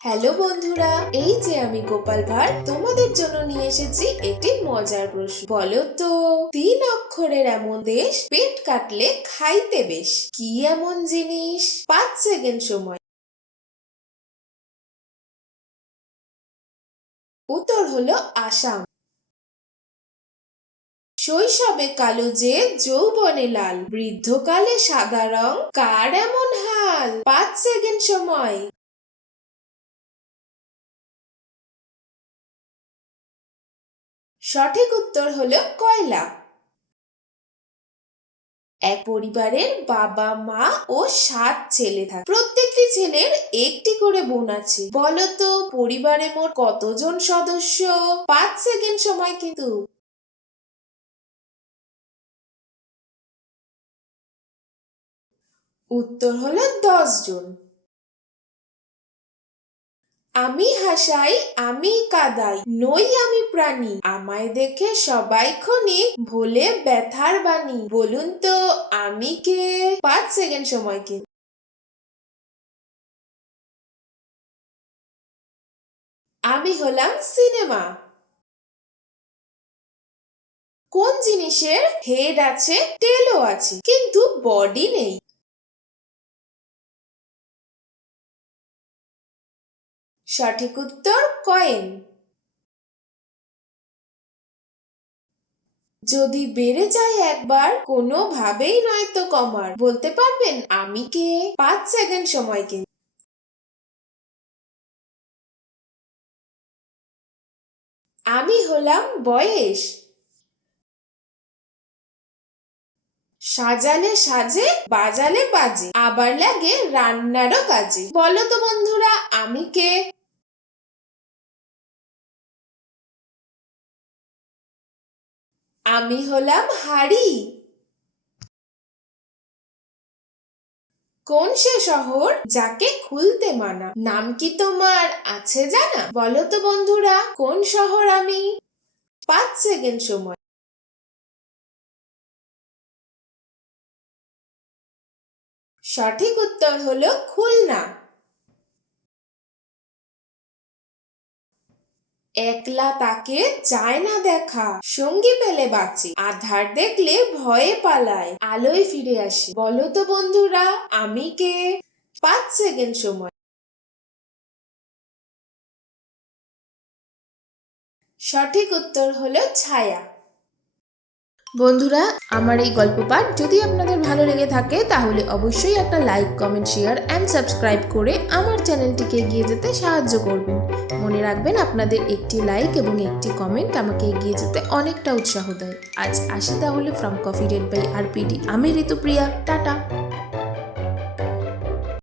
Hello বন্ধুরা, এই যে আমি গোপাল ভাঁড়, তোমাদের জন্য নিয়ে এসেছি একটি মজার প্রশ্ন। বলো তো, তিন অক্ষরের এমন দেশ পেট কাটলে খাইতে বেশ কি এমন জিনিস? পাঁচ সেকেন্ড সময়। উত্তর হলো আসাম। শৈশবে কালো যে, যৌবনে লাল। বৃদ্ধকালে সাদা রং, কার এমন হাল? পাঁচ সেকেন্ড সময়। সঠিক উত্তর হলো কয়লা। এক পরিবারের বাবা, মা ও সাত ছেলে থাকে। প্রত্যেকটি ছেলের একটি করে বোন আছে। বলতো, পরিবারে মোট কতজন সদস্য? পাঁচ সেকেন্ড সময় কিন্তু। উত্তর হলো দশ জন। আমি হাসাই, আমি কাদাই, নই আমি প্রাণী। আমায় দেখে সবাই ক্ষণিক ভোলে ব্যথার বাণী। বলুন তো, আমি কে? পাঁচ সেকেন্ড সময় কিন্তু আমি হলাম সিনেমা। কোন জিনিসের হেড আছে টেলও আছে, কিন্তু বডি নেই। সঠিক উত্তর কয়েন। যদি বেড়ে যায় একবার, কোনোভাবেই নয় তো কমার। বলতে পারবেন, আমি কে? পাঁচ সেকেন্ড সময় কিন্তু আমি হলাম বয়স। সাজালে সাজে, বাজালে বাজে। আবার লাগে রান্নারও কাজে। বলো তো বন্ধুরা, আমি কে? আমি হলাম হাড়ি। কোন সে শহর যাকে খুলতে মানা? নাম কি তোমার? আছে জানা? বলো তো বন্ধুরা, কোন শহর আমি? পাঁচ সেকেন্ড সময়। সঠিক উত্তর হলো খুলনা। একলা তাকে চায় না দেখা। সঙ্গী পেলে বাঁচে। আধার দেখলে ভয়ে পালায়। আলোয় ফিরে আসে। বলো তো বন্ধুরা, আমি কে? পাঁচ সেকেন্ড সময়। সঠিক উত্তর হলো ছায়া। বন্ধুরা, আমার এই গল্প পাঠ যদি আপনাদের ভালো লেগে থাকে, তাহলে অবশ্যই একটা like comment share and subscribe করে আমার চ্যানেলটিকে এগিয়ে যেতে সাহায্য করবেন। মনে রাখবেন, আপনাদের একটি লাইক এবং একটি কমেন্ট আমাকে এগিয়ে যেতে অনেকটা উৎসাহ দেয়। আজ আসি তাহলে from coffee date by RPD আমি ঋতুপ্রিয়া। টাটা।